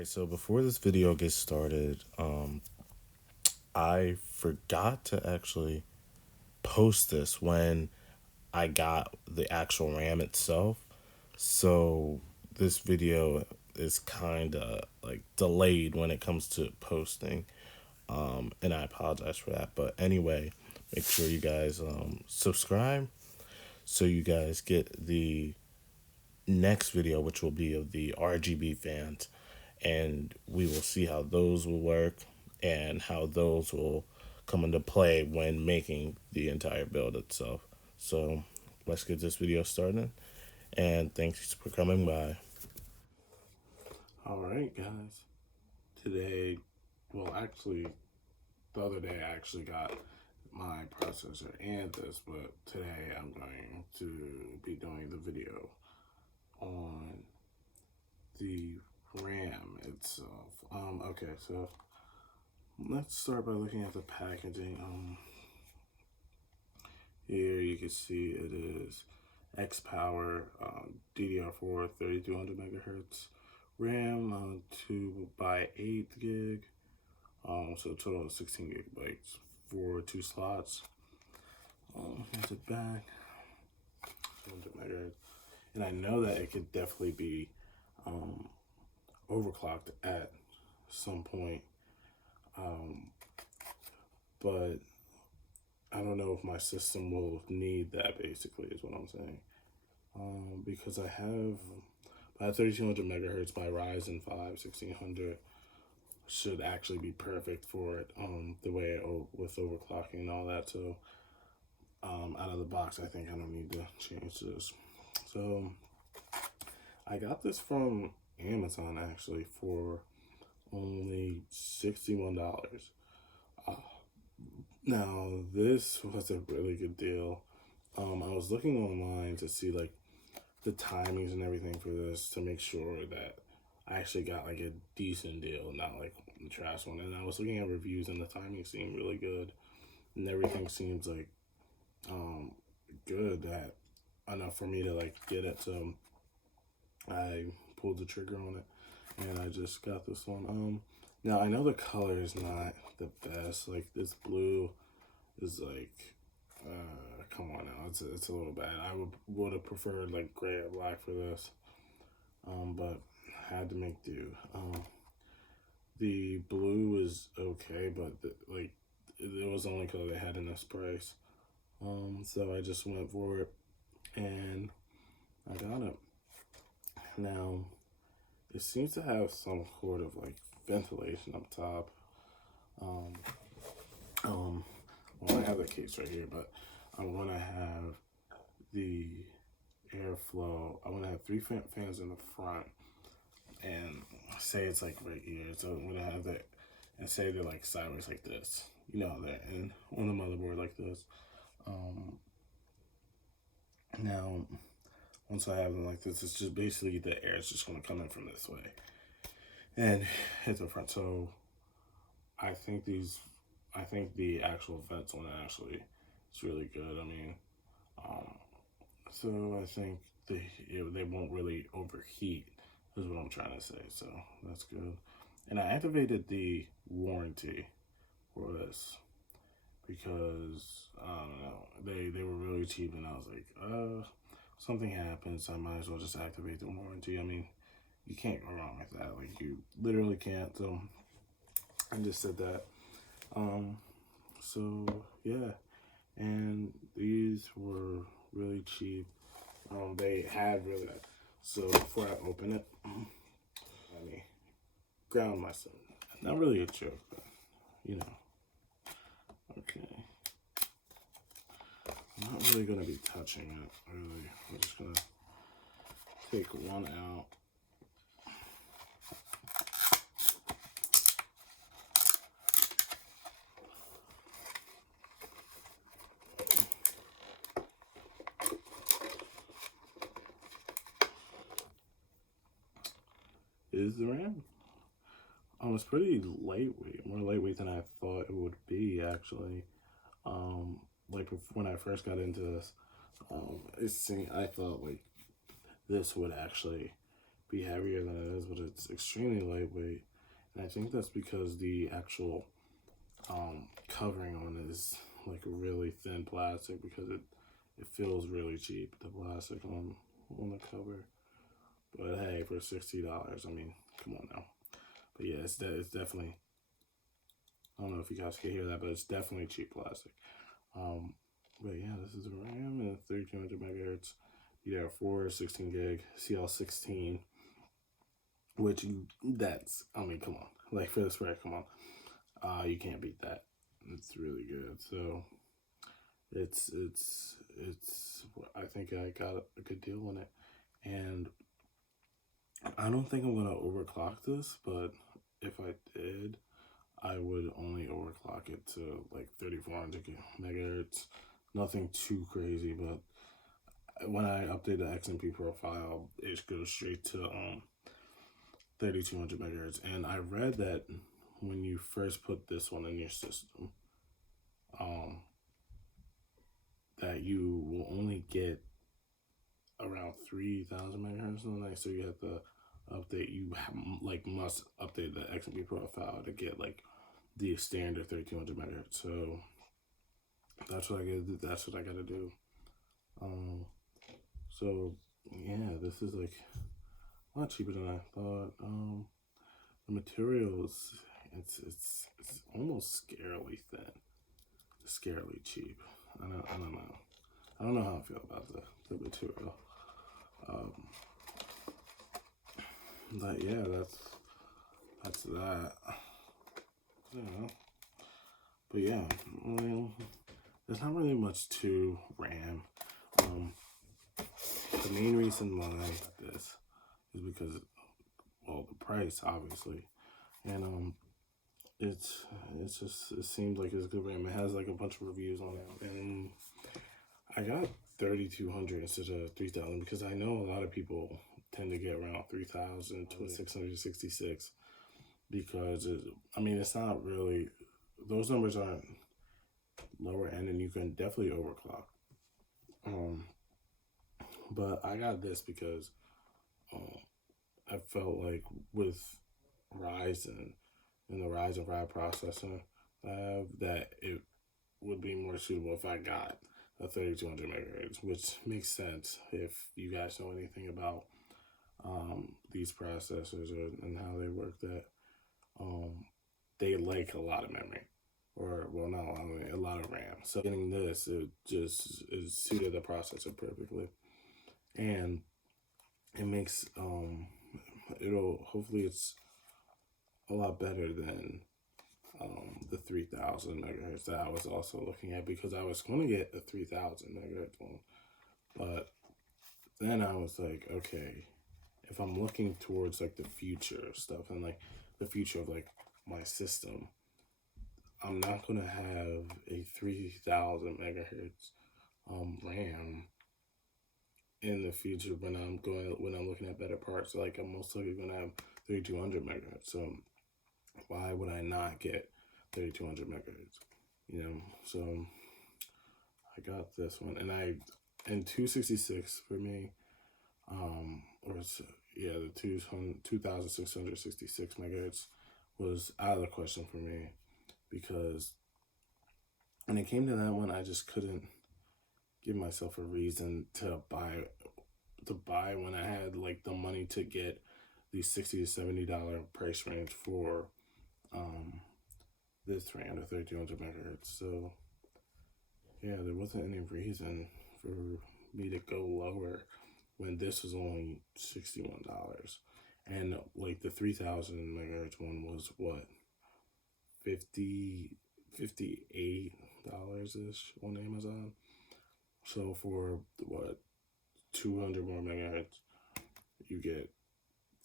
Alright, so before this video gets started, I forgot to actually post this when I got the actual RAM itself. So this video is kind of like delayed when it comes to posting. And I apologize for that. But anyway, make sure you guys subscribe so you guys get the next video, which will be of the RGB fans, and we will see how those will work and how those will come into play when making the entire build itself. So let's get this video started, and thanks for coming by. Alright guys, today, well actually the other day I actually got my processor and this, but today I'm going to be doing the video on the RAM itself. Okay, so let's start by looking at the packaging. Here you can see it is XPOWER DDR4 3200 megahertz RAM, 2x8 gig, so a total of 16 gigabytes for 2 slots. Here's it back, 200 megahertz. And I know that it could definitely be overclocked at some point, but I don't know if my system will need that, basically, is what I'm saying. Because I have my 3200 megahertz, my Ryzen 5 1600 should actually be perfect for it, the way with overclocking and all that. So out of the box, I think I don't need to change this. So I got this from Amazon actually for only $61. Now this was a really good deal. I was looking online to see like the timings and everything for this to make sure that I actually got like a decent deal, not like the trash one. And I was looking at reviews and the timing seemed really good, and everything seems like good, that enough for me to like get it. So I pulled the trigger on it and I just got this one. Now I know the color is not the best. Like this blue is like, come on now, it's a little bad. I would have preferred like gray or black for this, but I had to make do. The blue is okay, but like it was the only color they had in this price. So I just went for it and I got it. Now, it seems to have some sort of like ventilation up top. Well, I have the case right here, but I'm gonna have the airflow. I'm gonna have 3 fans in the front, and say it's like right here. So I'm gonna have that, and say they're like sideways like this, you know, that, and on the motherboard like this. Now, once I have them like this, it's just basically the air is just gonna come in from this way and hit the front. So I think the actual vents on it actually is really good. I mean, so I think they won't really overheat, is what I'm trying to say. So that's good. And I activated the warranty for this because I don't know, they were really cheap, and I was like, something happens, I might as well just activate the warranty. I mean, you can't go wrong with that. Like, you literally can't. So I just did that. So yeah, and these were really cheap. They had really, so before I open it, let me ground myself. Not really a joke, but you know. Okay. I'm not really gonna be touching it, really. I'm just gonna take one out. Is the RAM? It's pretty lightweight, more lightweight than I thought it would be, actually. Like when I first got into this, I thought like this would actually be heavier than it is, but it's extremely lightweight. And I think that's because the actual covering on it is like a really thin plastic, because it feels really cheap, the plastic on the cover. But hey, for $60, I mean, come on now. But yeah, it's definitely, I don't know if you guys can hear that, but it's definitely cheap plastic. But yeah, this is a RAM and 3200 megahertz DDR4, 16 gig, CL16, which that's, I mean, come on, like for this rack, come on, you can't beat that. It's really good. So it's I think I got a good deal on it, and I don't think I'm gonna overclock this, but if I did, I would only overclock it to like 3400 megahertz. Nothing too crazy, but when I update the XMP profile, it goes straight to 3200 megahertz. And I read that when you first put this one in your system, that you will only get around 3000 megahertz on the night. So you have to update, must update the XMP profile to get like the standard 3200 megahertz. So that's what I gotta do. That's what I gotta do. So yeah, this is like a lot cheaper than I thought. The materials, it's almost scarily thin, scarily cheap. I don't know. I don't know how I feel about the material. But yeah, that's that. Yeah. But yeah, well, there's not really much to RAM. The main reason why this is because, well, the price, obviously, and it seems like it's good RAM. It has like a bunch of reviews on it, and I got 3200 instead of 3000 because I know a lot of people tend to get around 3000 to 666 because I mean, it's not really, those numbers aren't lower end, and you can definitely overclock. But I got this because I felt like with Ryzen and the Ryzen 5 processor, that it would be more suitable if I got a 3200 megahertz, which makes sense if you guys know anything about these processors and how they work. That they like a lot of memory, or well, not a lot of RAM. So getting this, it just is suited the processor perfectly, and it makes hopefully it's a lot better than the 3000 megahertz that I was also looking at, because I was going to get a 3000 megahertz one, but then I was like, okay, if I'm looking towards like the future of stuff and like the future of like my system, I'm not going to have a 3000 megahertz RAM in the future when I'm looking at better parts. Like I'm most likely going to have 3200 megahertz. So why would I not get 3200 megahertz? You know, so I got this one, and 266 for me, the 2666 megahertz was out of the question for me, because when it came to that one, I just couldn't give myself a reason to buy when I had like the money to get the $60 to $70 price range for this RAM, the 3200 megahertz. So yeah, there wasn't any reason for me to go lower when this was only $61, and like the 3000 megahertz one was what, $58 ish on Amazon. So for what, 200 more megahertz, you get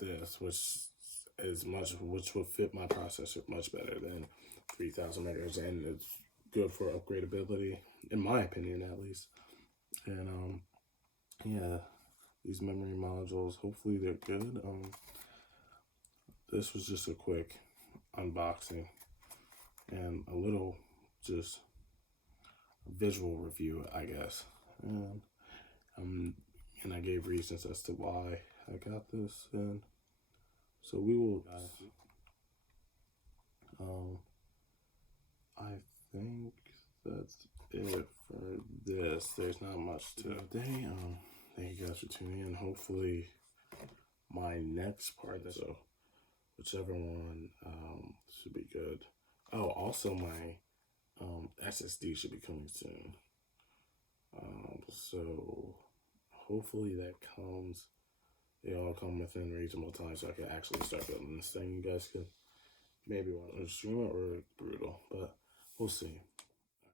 this, which will fit my processor much better than 3000 megahertz, and it's good for upgradability, in my opinion at least. And yeah, these memory modules, hopefully they're good. This was just a quick unboxing and a little just visual review, I guess. And I gave reasons as to why I got this in. So we will, I think that's it for this. There's not much to it. Thank you guys for tuning in. Hopefully my next part, so whichever one should be good. Oh, also my SSD should be coming soon. So hopefully that comes. They all come within reasonable time, so I can actually start building this thing. You guys could maybe want to stream it or brutal, but we'll see.